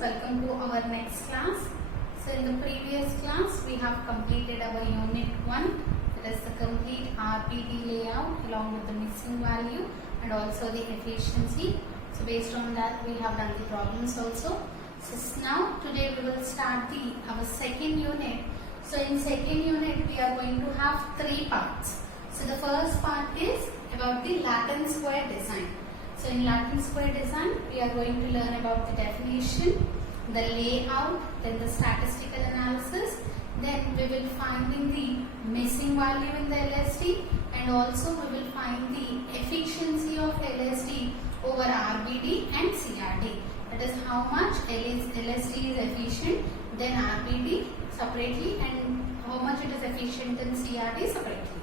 welcome to our next class. So in the previous class we have completed our unit 1, that is the complete RPD layout along with the missing value and also the efficiency. So based on that we have done the problems also. So now today we will start our second unit. So in second unit we are going to have 3 parts. So the first part is about the Latin square design. So in Latin square design, we are going to learn about the definition, the layout, then the statistical analysis, then we will finding the missing value in the LSD, and also we will find the efficiency of LSD over RBD and CRD. That is how much LSD is efficient, then RBD separately, and how much it is efficient in CRD separately.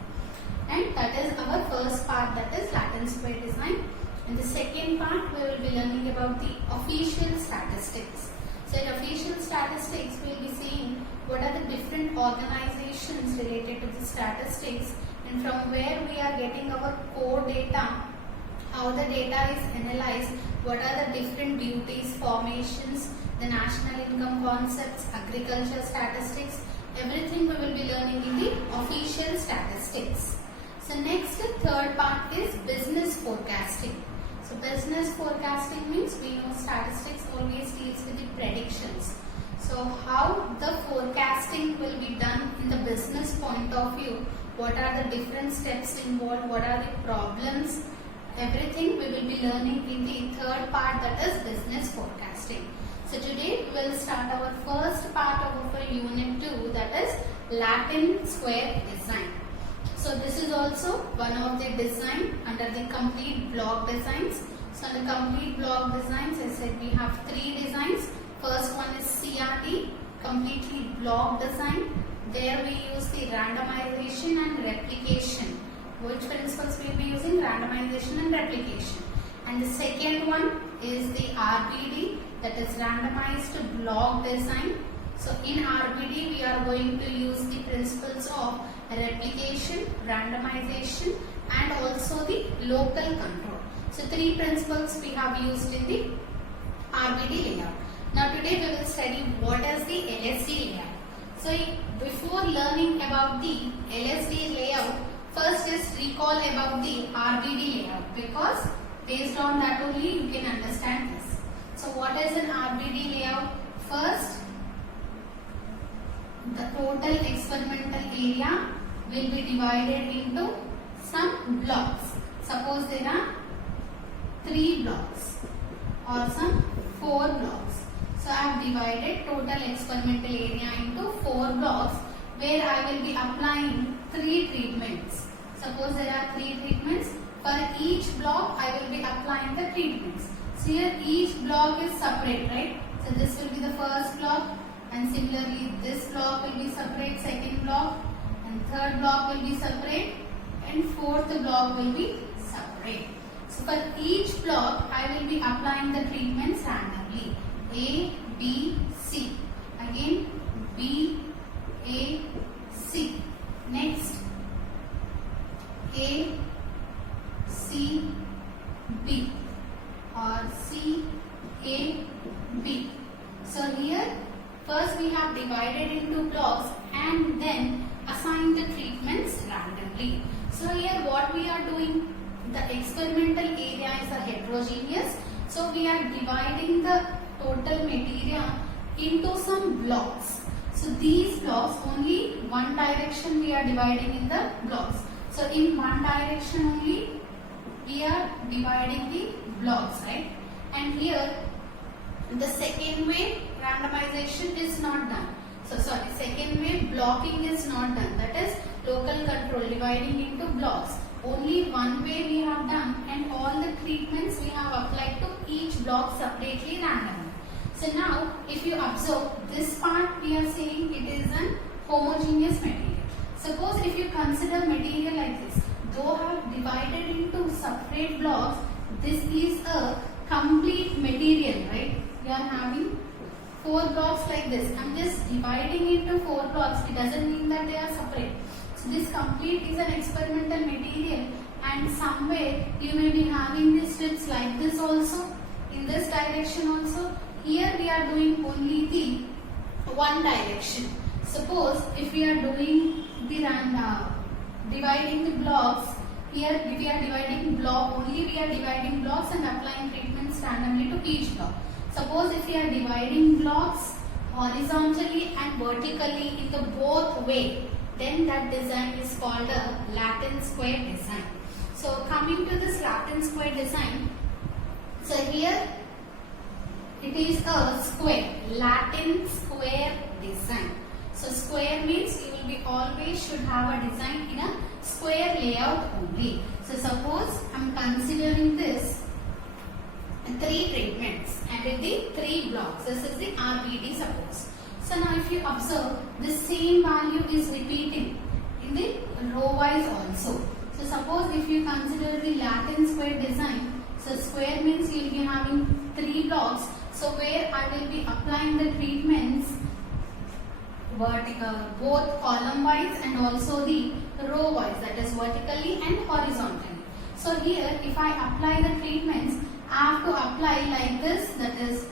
And that is our first part, that is Latin square design. In the second part, we will be learning about the official statistics. So in official statistics, we will be seeing what are the different organizations related to the statistics and from where we are getting our core data, how the data is analyzed, what are the different duties, formations, the national income concepts, agriculture statistics, everything we will be learning in the official statistics. So next, third part is business forecasting. So business forecasting means we know statistics always deals with the predictions. So how the forecasting will be done in the business point of view, what are the different steps involved, what are the problems, everything we will be learning in the third part, that is business forecasting. So today we will start our first part of our unit 2, that is Latin square design. So this is also one of the design under the complete block designs. So in the complete block designs, I said we have 3 designs. First one is CRD, completely block design. There we use the randomization and replication. Which principles we will be using? Randomization and replication. And the second one is the RBD, that is randomized block design. So in RBD we are going to use the principles of replication, randomization and also the local control. So 3 principles we have used in the RBD layout. Now today we will study what is the LSD layout. So before learning about the LSD layout, first just recall about the RBD layout, because based on that only you can understand this. So what is an RBD layout? First, the total experimental area will be divided into some blocks. Suppose there are 3 blocks or some 4 blocks. So I have divided total experimental area into 4 blocks where I will be applying 3 treatments. Suppose there are 3 treatments. For each block I will be applying the treatments. So here each block is separate, right? So this will be the first block. And similarly this block will be separate, second block, and third block will be separate, and fourth block will be separate. So for each block I will be applying the treatments randomly. A, B, C. Again B, A, C. Next A, C, B, or C, A, B. So here first we have divided into blocks and then assigned the treatments randomly. So here what we are doing, the experimental area is a heterogeneous. So we are dividing the total material into some blocks. So these blocks, only one direction we are dividing in the blocks. So in one direction only we are dividing the blocks, right? And here the second way randomization is not done. So second way blocking is not done. That is local control, dividing into blocks. Only one way we have done, and all the treatments we have applied to each block separately randomly. So now if you observe this part, we are saying it is an homogeneous material. Suppose if you consider material like this, though I have divided into separate blocks, this is a complete material, right? We are having 4 blocks like this. I am just dividing into 4 blocks. It doesn't mean that they are separate. So this complete is an experimental material, and somewhere you may be having the strips like this also. in this direction also. Here we are doing only the one direction. Suppose if we are doing the dividing the blocks, here we are dividing block only, we are dividing blocks and applying treatments randomly to each block. Suppose if we are dividing blocks horizontally and vertically in the both way, then that design is called a Latin square design. So coming to this Latin square design, so here it is a square, Latin square design. So square means you will be always should have a design in a square layout only. So suppose I am considering this 3 treatments and with the 3 blocks. This is the RBD suppose. So now if you observe, the same value is repeating in the row wise also. So suppose if you consider the Latin square design, so square means you will be having 3 blocks. So where I will be applying the treatments vertical, both column wise and also the row wise, that is vertically and horizontally. So here if I apply the treatments, I have to apply like this, that is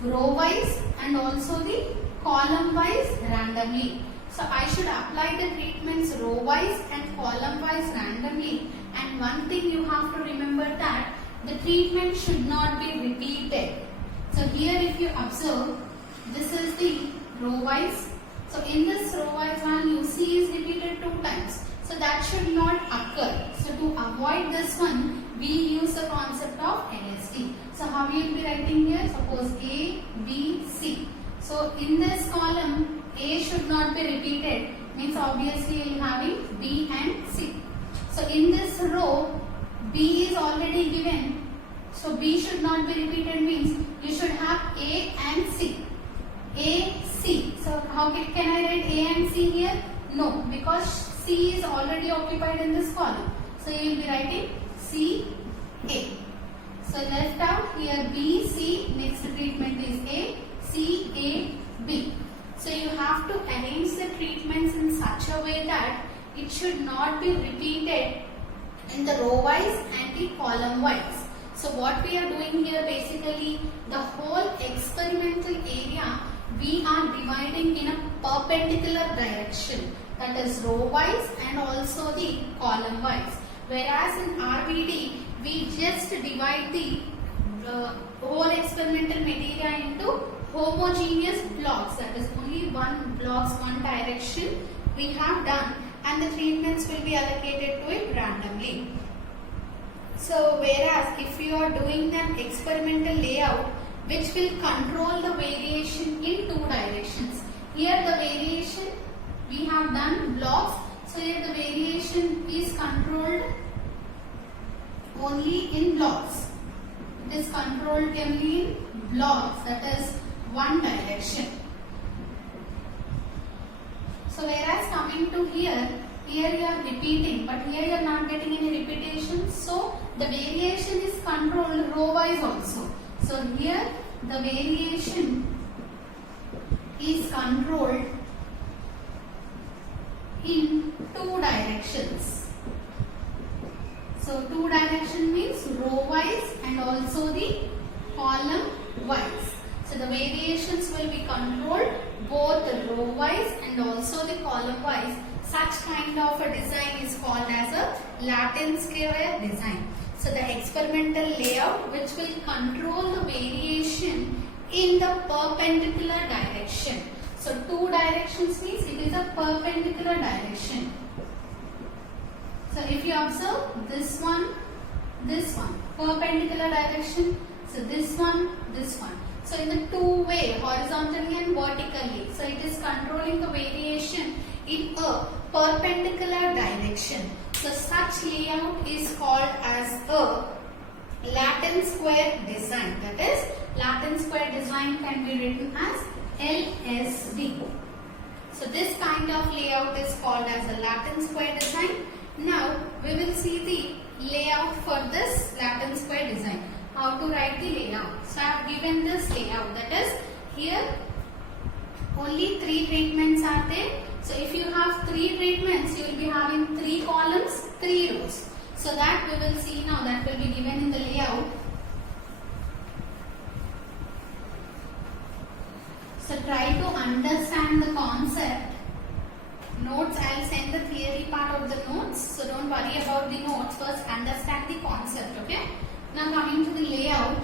row wise and also the column wise randomly. So I should apply the treatments row wise and column wise randomly, and one thing you have to remember that the treatment should not be repeated. So here if you observe, this is the row wise. So in this row wise value C is repeated 2 times. So that should not occur. So to avoid this one, we use the concept of LSD. So how you will be writing here? Suppose A, B, C. So in this column, A should not be repeated. Means obviously you will having B and C. So in this row, B is already given. So B should not be repeated means you should have A and C. A, C. So how can I write A and C here? No, because C is already occupied in this column. So you will be writing C, A. So left out here B, C. Next treatment is A, C, A, B. So you have to arrange the treatments in such a way that it should not be repeated in the row wise and the column wise. So what we are doing here, basically the whole experimental area we are dividing in a perpendicular direction, that is row wise and also the column wise. Whereas in RBD we just divide the whole experimental material into homogeneous blocks, that is only one blocks, one direction we have done, and the treatments will be allocated to it randomly. So whereas if you are doing an experimental layout which will control the variation in 2 directions, here the variation we have done blocks, so here the variation is controlled only in blocks. It is controlled only in blocks, that is one direction. So whereas coming to here you are repeating, but here you are not getting any repetition. So the variation is controlled row wise also. So here the variation is controlled in 2 directions. So 2 direction means row wise and also the column wise. So the variations will be controlled both row wise and also the column wise. Such kind of a design is called as a Latin square design. So the experimental layout which will control the variation in the perpendicular direction. So 2 directions means it is a perpendicular direction. So if you observe this one, perpendicular direction. So this one. So in the 2 way, horizontally and vertically. So it is controlling the variation in a perpendicular direction. So such layout is called as a Latin square design. That is, Latin square design can be written as LSD. So this kind of layout is called as a Latin square design. Now we will see the layout for this Latin square design. How to write the layout. So I have given this layout, that is here only 3 treatments are there. So if you have 3 treatments, you will be having 3 columns, 3 rows. So that we will see now, that will be given in the layout. So try to understand the concept. Notes, I'll send the theory part of the notes. So don't worry about the notes. First understand the concept, okay? Now coming to the layout.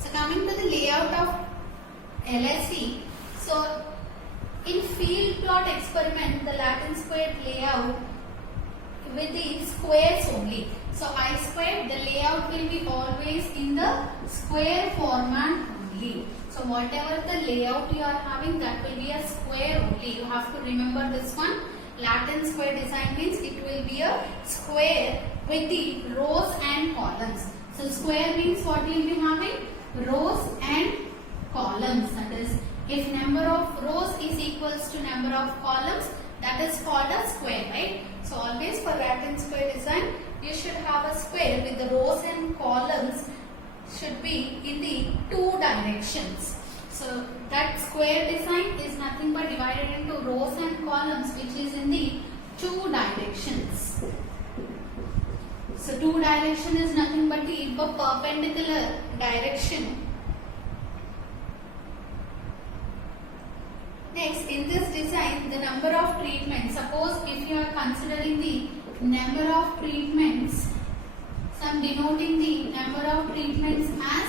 So coming to the layout of LSE. So in field plot experiment, the Latin squared layout with the squares only. So I squared, the layout will be always in the square format only. So whatever the layout you are having, that will be a square only. You have to remember this one. Latin square design means it will be a square with the rows and columns. So square means what you will be having? Rows and columns. That is, if number of rows is equals to number of columns, that is called a square, right? So always for Latin square design, you should have a square with the rows and columns should be in the two directions. So that square design is nothing but divided into rows and columns, which is in the two directions. So two direction is nothing but the perpendicular direction. Next, in this design, the number of treatments. Suppose if you are considering the number of treatments, so I am denoting the number of treatments as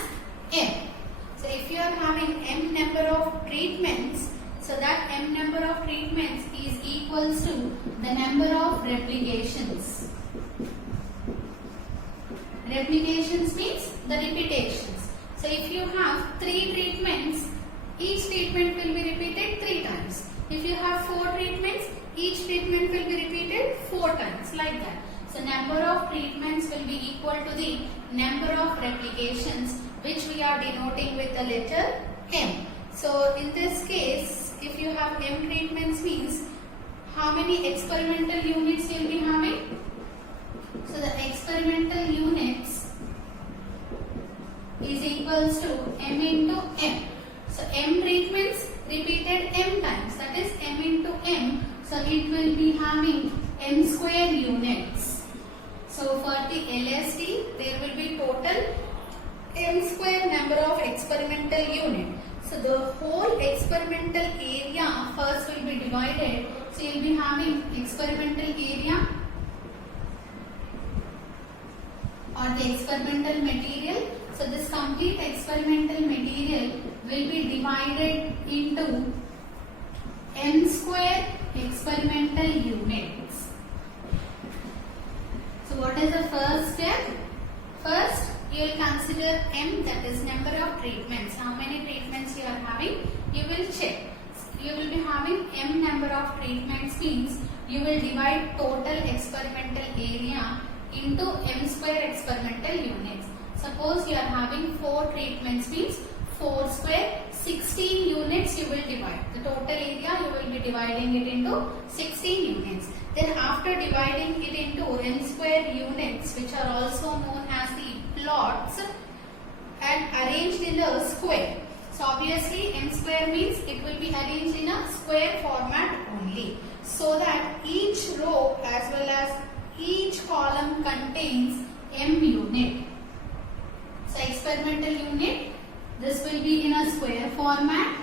m. So if you are having m number of treatments, so that m number of treatments is equals to the number of replications. Replications means the repetitions. So if you have 3 treatments, each treatment will be repeated 3 times. If you have 4 treatments, each treatment will be repeated 4 times, like that. So number of treatments will be equal to the number of replications, which we are denoting with the letter m. So in this case, if you have m treatments means how many experimental units you will be having? So the experimental units is equals to m into m. So m treatments repeated m times, that is m into m. So it will be having m square units. So for the LSD, there will be total m square number of experimental unit. So the whole experimental area first will be divided. So you will be having experimental area or the experimental material. So this complete experimental material will be divided into m square experimental units. So what is the first step? First, you will consider m, that is number of treatments. How many treatments you are having? You will check. You will be having m number of treatments means you will divide total experimental area into m square experimental units. Suppose you are having 4 treatments means 4 square 16 units you will divide. The total area you will be dividing it into 16 units. Then after dividing it into n square units, which are also known as the plots, and arranged in a square. So obviously m square means it will be arranged in a square format only, so that each row as well as each column contains m unit. So experimental unit, this will be in a square format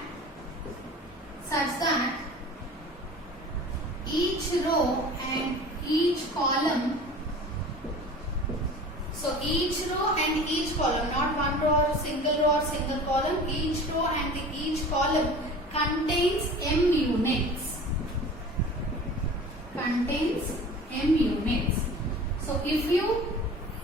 such that each row and each column, so each row and each column, not one row or single column, each row and each column contains m units. Contains m units. So if you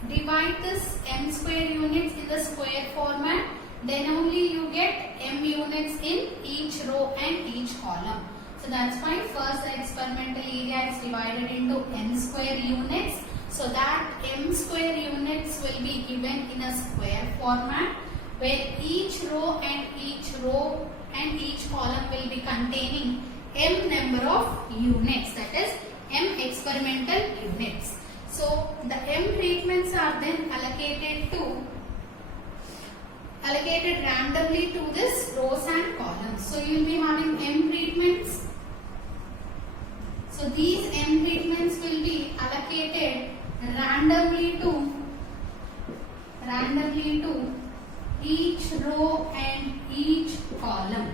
divide this m square units in the square format, then only you get m units in each row and each column. So that's why first the experimental area is divided into m square units, so that m square units will be given in a square format, where each row and each column will be containing m number of units, that is m experimental units. So the m treatments are then allocated randomly to this rows and columns. So you will be having m treatments. So these m treatments will be allocated randomly to randomly to each row and each column.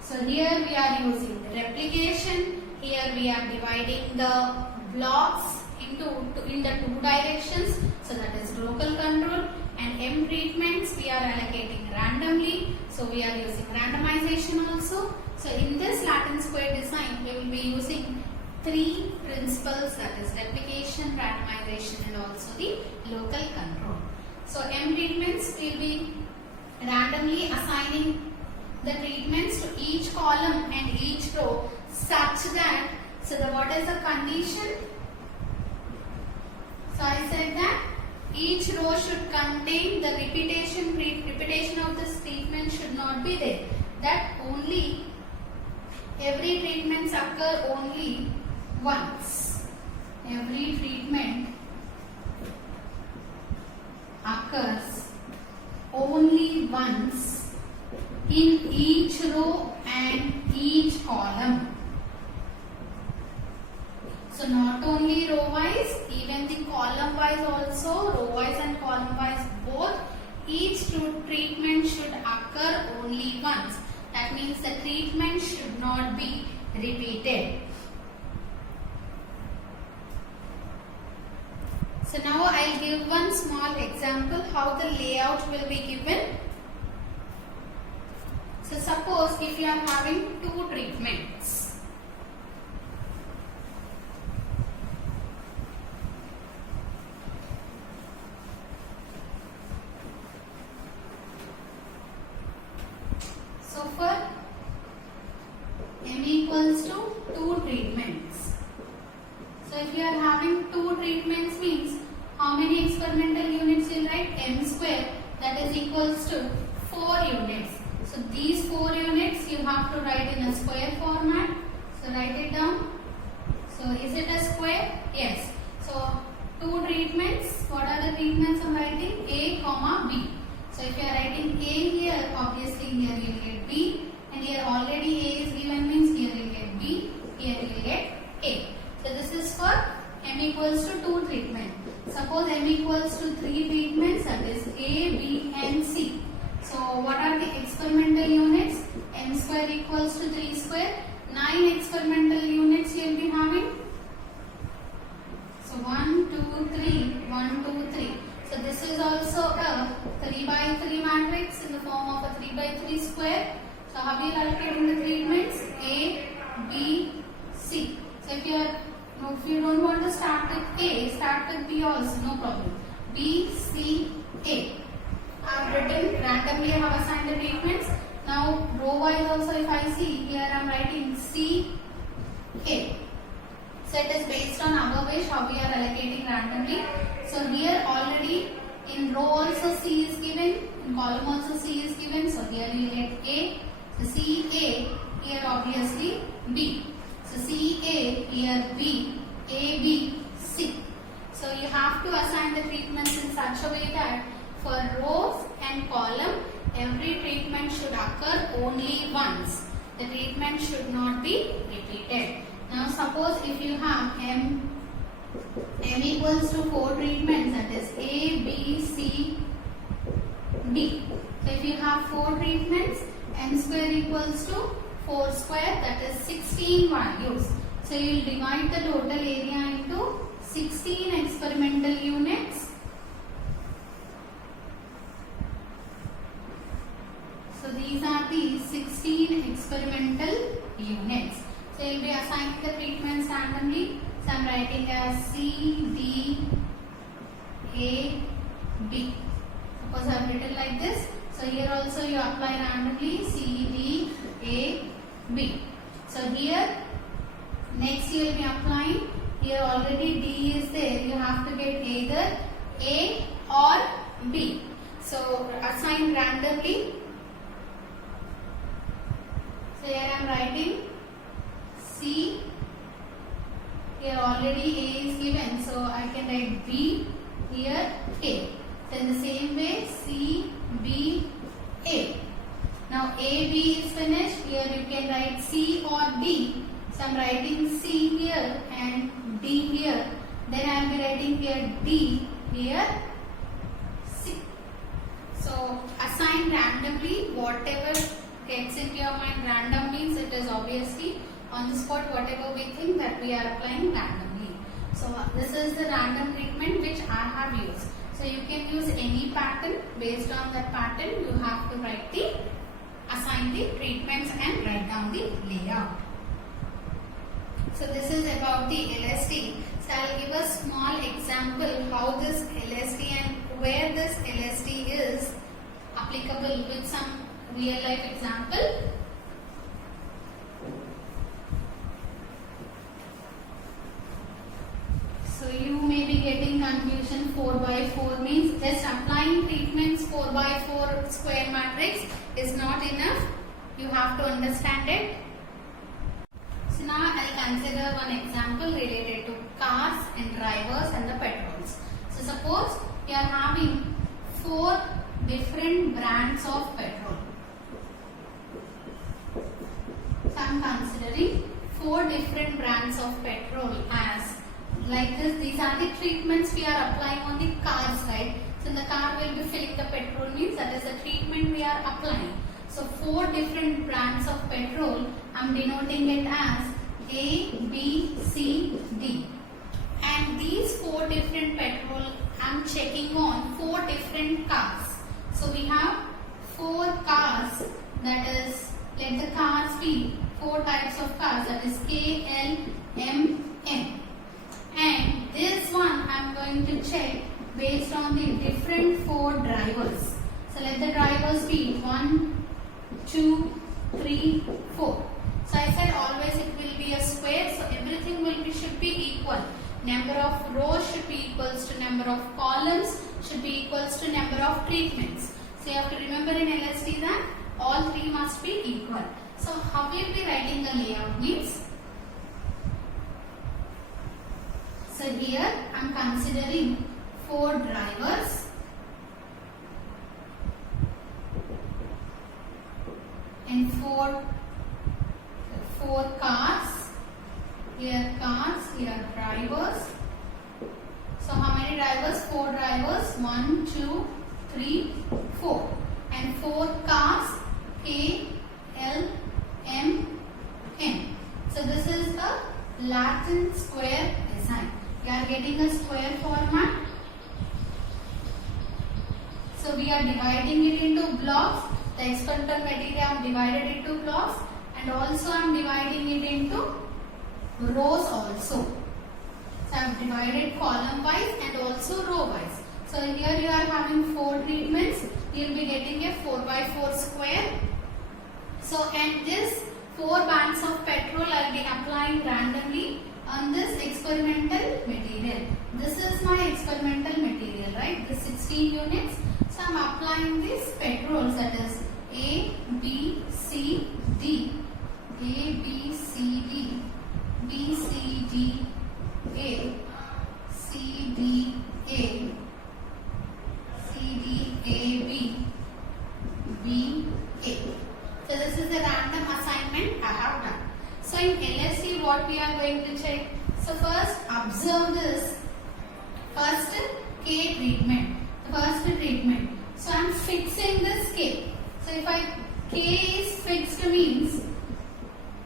So here we are using replication. Here we are dividing the blocks in the two directions. So that is local control. And M treatments we are allocating randomly. So we are using randomization also. So in this Latin square design, we will be using three principles, that is replication, randomization and also the local control. So M treatments will be randomly assigning the treatments to each column and each row such that, so what is the condition? So I said that each row should contain the repetition of this treatment should not be there. That only every treatments occur only once. Every treatment occurs only once in each row and each column. So not only row wise, even the column wise also, row wise and column wise both, each treatment should occur only once. That means the treatment should not be repeated. So now I'll give one small example how the layout will be given. So suppose if you are having two treatments. So for M equals to 2 treatments. So if you are having 2 treatments means how many experimental units you will write? M square, that is equals to 4 units. So these 4 units you have to write in a square format. So write it down. So is it a square? Yes. So 2 treatments. What are the treatments I am writing? A, comma B. So if you are writing A here, obviously here you will get B, and here already A is given means here you will get B, here you will get A. So this is for M equals to 2 treatment. Suppose M equals to 3 treatments, that is A, B and C. So what are the experimental units? M square equals to 3 square. 9 experimental units you will be having. So 1, 2, 3, 1, 2, 3. So this is also a 3 by 3 matrix in the form of a 3 by 3 square. So how we are allocating the treatments? A, B, C. So if you don't want to start with A, start with B also, no problem. B, C, A. I have written randomly, I have assigned the treatments. Now row wise also if I see, here I am writing C, A. So it is based on our wish how we are allocating randomly. So here already in row also C is given, in column also C is given. So here you get A. So C, A, here obviously B. So C, A, here B, A, B, C. So you have to assign the treatments in such a way that for rows and column, every treatment should occur only once. The treatment should not be repeated. Now suppose if you have M equals to 4 treatments, that is A, B, C, D. So if you have 4 treatments, M square equals to 4 square, that is 16 values. So you will divide the total area into 16 experimental units. So these are the 16 experimental units. So you will be assigning the treatments randomly. So I am writing as C, D, A, B. Suppose I have written like this. So here also you apply randomly C, D, A, B. So here next you will be applying. Here already D is there. You have to get either A or B. So assign randomly. So here I am writing C. Here already A is given, so I can write B, here A. So in the same way C, B, A. Now A, B is finished. Here you can write C or D. So I am writing C here and D here. Then I will be writing here D, here applying randomly whatever gets into your mind. Random means it is obviously on the spot, whatever we think that we are applying randomly. So this is the random treatment which I have used. So you can use any pattern. Based on that pattern, you have to assign the treatments and write down the layout. So this is about the LSD. So I will give a small example how this LSD and where this LSD is applicable with some real life example. So you may be getting confusion. 4 by 4 means just applying treatments 4 by 4 square matrix is not enough. You have to understand it. So now I will consider one example related to cars and drivers and the petrols. So suppose you are having 4 different brands of petrol. So I am considering 4 different brands of petrol as like this. These are the treatments we are applying on the car side. So the car will be filling the petrol means that is the treatment we are applying. So 4 different brands of petrol, I am denoting it as A, B, C, D. And these 4 different petrol I am checking on 4 different cars. So we have 4 cars, that is, let the cars be 4 types of cars, that is K, L, M, N. And this one I am going to check based on the different 4 drivers. So let the drivers be 1, 2, 3, 4. So I said always it will be a square, so everything should be equal. Number of rows should be equals to number of columns should be equals to number of treatments. So you have to remember in LSD that all 3 must be equal. So how will be writing the layout means? So here I am considering 4 drivers and 4 cars. Here cars, here drivers. So how many drivers? 4 drivers. 1, 2, 3, 4. And 4 cars. K, L, M, N. So this is the Latin square design. We are getting a square format. So we are dividing it into blocks. The experimental material I have divided into blocks, and also I am dividing it into rows also. So I have divided column wise and also row wise. So here you are having 4 treatments. You will be getting a 4 by 4 square. So and this 4 bands of petrol I will be applying randomly on this experimental material. This is my experimental material, right? The 16 units. So I am applying these petrols, that is A, B, C, D. A, B, C, D. B, C, D, A. C, D, A. C, D, A, B. B, A. So this is the random assignment I have done. So in LSD what we are going to check? So first observe this first K treatment. The first treatment. So I am fixing this K. So if K is fixed means,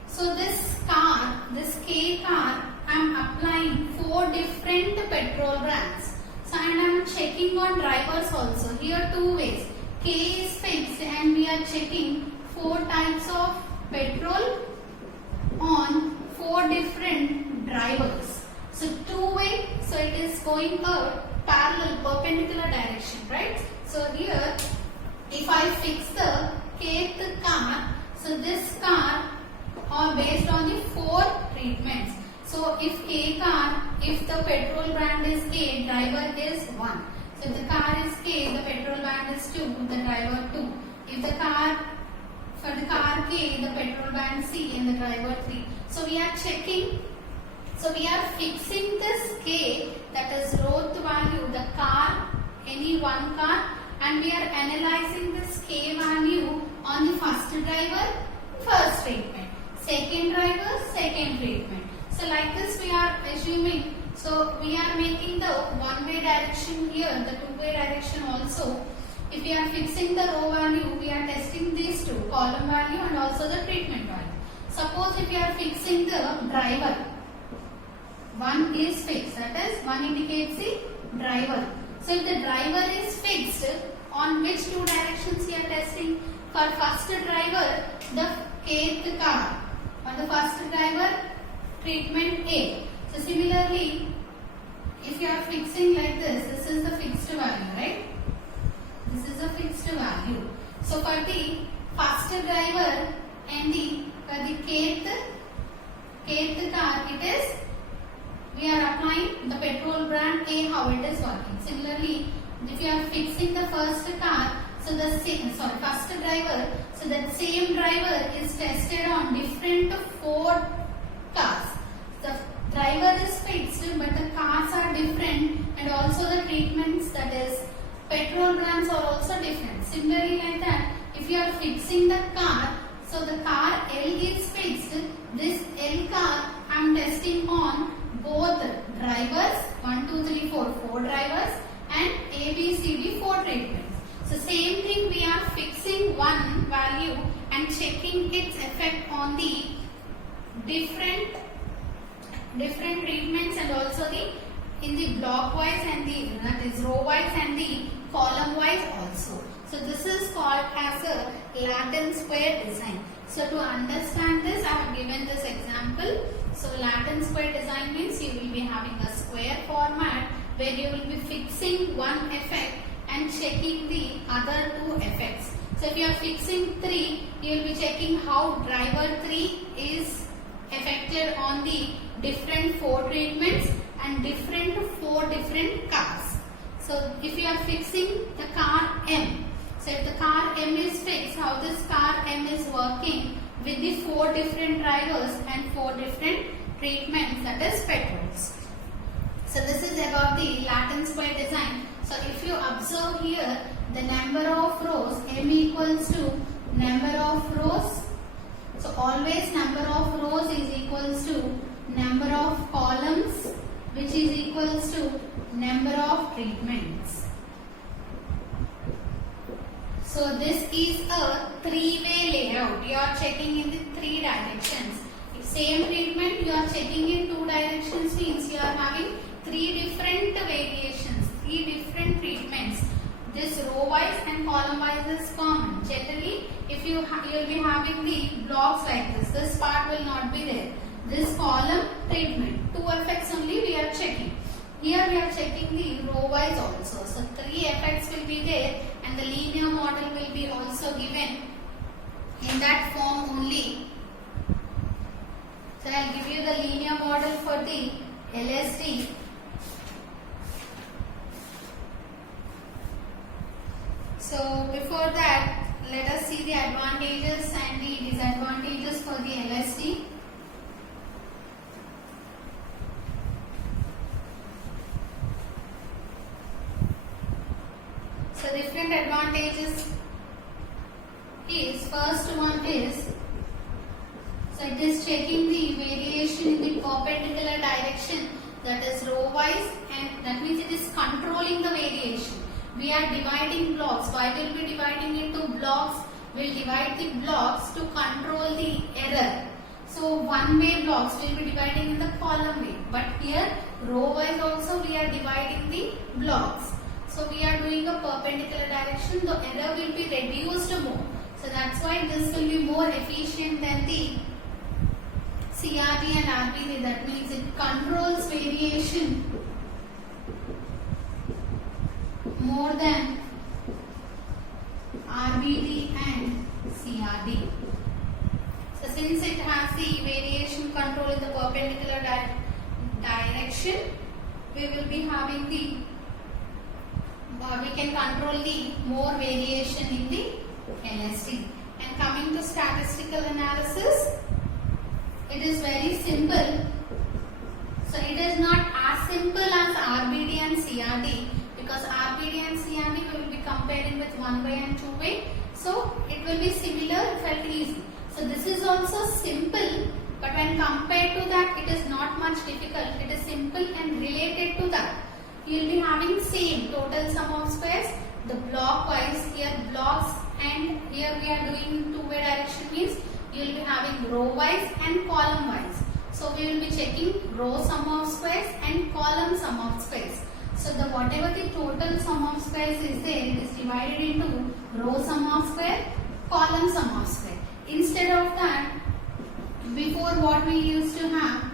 so this car, this K car, I am applying 4 different petrol brands. So and I am checking on drivers also. Here 2 ways. K is fixed and we are checking 4 types of petrol on 4 different drivers. So 2-way, so it is going a parallel perpendicular direction, right? So here if I fix the kth car, so this car are based on the 4 treatments. So if K car, if the petrol brand is K, driver is 1. So if the car is K, the petrol brand is 2, the driver 2. If the car, for the car K, the petrol brand C and the driver 3. So we are checking, so we are fixing this K, that is row value, the car, any one car, and we are analyzing this K value on the first driver, first treatment, second driver, second treatment. So like this we are assuming, so we are making the one-way direction here, the two-way direction also. if we are fixing the row value, we are testing these two, column value and also the treatment value. Suppose if we are fixing the driver, one is fixed, that is one indicates the driver. So if the driver is fixed, on which two directions we are testing? For first driver, the kth car. For the first driver, treatment A. So similarly, if you are fixing like this is the fixed value, right? This is a fixed value. So for the first driver and for the kth car, it is, we are applying the petrol brand A, how it is working. Similarly, if you are fixing the first car, so the first driver, so that same driver is tested on different 4 cars. The driver is fixed, but the cars are different, and also the treatments, that is petrol brands, are also different. Similarly, like that, if you are fixing the car, so the car L is fixed. This L car I am testing on both drivers, 1, 2, 3, 4, 4 drivers, and A, B, C, D, 4 treatments. So same thing, we are fixing one value and checking its effect on the different treatments, and also in the block wise and that is row wise and the column wise also. So this is called as a Latin square design. So to understand this, I have given this example. So Latin square design means you will be having a square format where you will be fixing one effect and checking the other 2 effects. So if you are fixing 3, you will be checking how driver 3 is affected on the different 4 treatments and different 4 different cars. So if you are fixing the car M, so if the car M is fixed, how this car M is working with the 4 different drivers and 4 different treatments, that is petrols. So this is about the Latin square design. So if you observe here, the number of rows, M equals to number of rows. So always number of rows is equals to number of columns, which is equals to number of treatments. So this is a 3-way layout. You are checking in the 3 directions. If same treatment you are checking in 2 directions, means you are having 3 different variations, 3 different treatments. This row wise and column wise is common. Generally, if you will be having the blocks like this part will not be there. This column treatment, 2 effects only we are checking. Here we are checking the row wise also. So 3 effects will be there, and the linear model will be also given in that form only. So I will give you the linear model for the LSD. So before that, let us see the advantages and the disadvantages for the LSD. So different advantages is, first one is, so it is checking the variation in the perpendicular direction, that is row wise, and that means it is controlling the variation. We are dividing blocks. Why will we be dividing into blocks? We will divide the blocks to control the error. So one-way blocks we will be dividing in the column way. But here row wise also we are dividing the blocks. So we are doing a perpendicular direction. The error will be reduced more. So that's why this will be more efficient than the CRD and RBD. That means it controls variation more than RBD and CRD. So since it has the variation control in the perpendicular direction, we will be having the we can control the more variation in the LSD. And coming to statistical analysis, it is very simple. So it is not as simple as RBD and CRD, because RBD and CRD we will be comparing with one way and two way. So it will be similar, felt easy. So this is also simple, but when compared to that, it is not much difficult. It is simple and related to that. You will be having same total sum of squares, the block wise blocks, and here we are doing two-way direction means you will be having row wise and column wise. So we will be checking row sum of squares and column sum of squares. So the whatever the total sum of squares is there, it is divided into row sum of square, column sum of square. Instead of that, before what we used to have,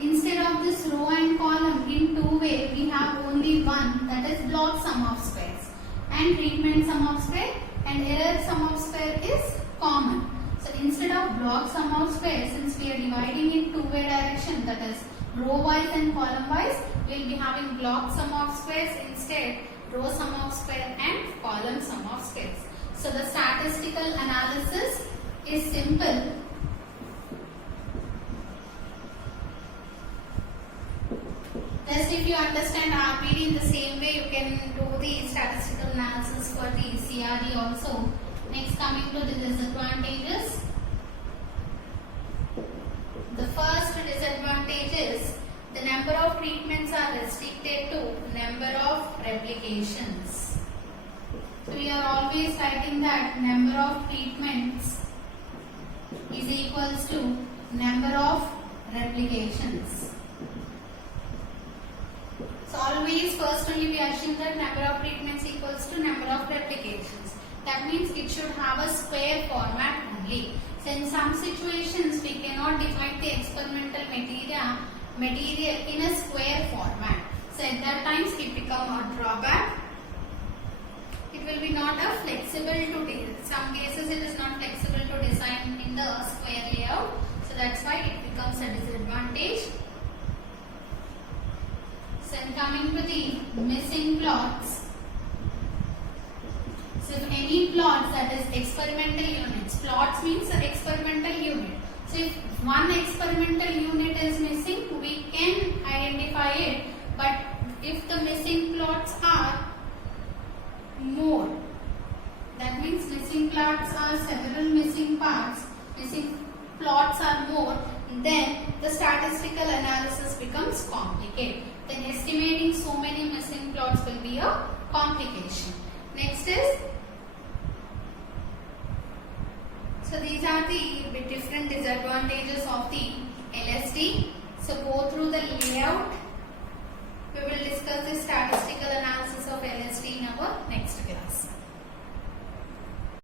instead of this row and column in two-way, we have only one, that is block sum of squares, and treatment sum of square, and error sum of square is common. So instead of block sum of square, since we are dividing in two-way direction, that is row wise and column wise, we will be having block sum of squares instead, row sum of square and column sum of squares. So the statistical analysis is simple. Just if you understand RPD in the same way, you can do the statistical analysis for the CRD also. Next, coming to the disadvantages. The first disadvantage is the number of treatments are restricted to number of replications. So we are always writing that number of treatments is equals to number of replications. So always first only we assume that number of treatments equals to number of replications. That means it should have a square format only. So in some situations we cannot define the experimental material in a square format. So at that times it become a drawback. It will be not a flexible to design. Some cases it is not flexible to design in the square layout. So that's why it becomes a disadvantage. So coming to the missing plots. So if any plots, that is experimental units, plots means an experimental unit. So if one experimental unit is missing, we can identify it, but if the missing plots are more, that means missing plots are several missing parts, missing plots are more, then the statistical analysis becomes complicated. Then estimating so many missing plots will be a complication. Next is, so these are the different disadvantages of the LSD. So go through the layout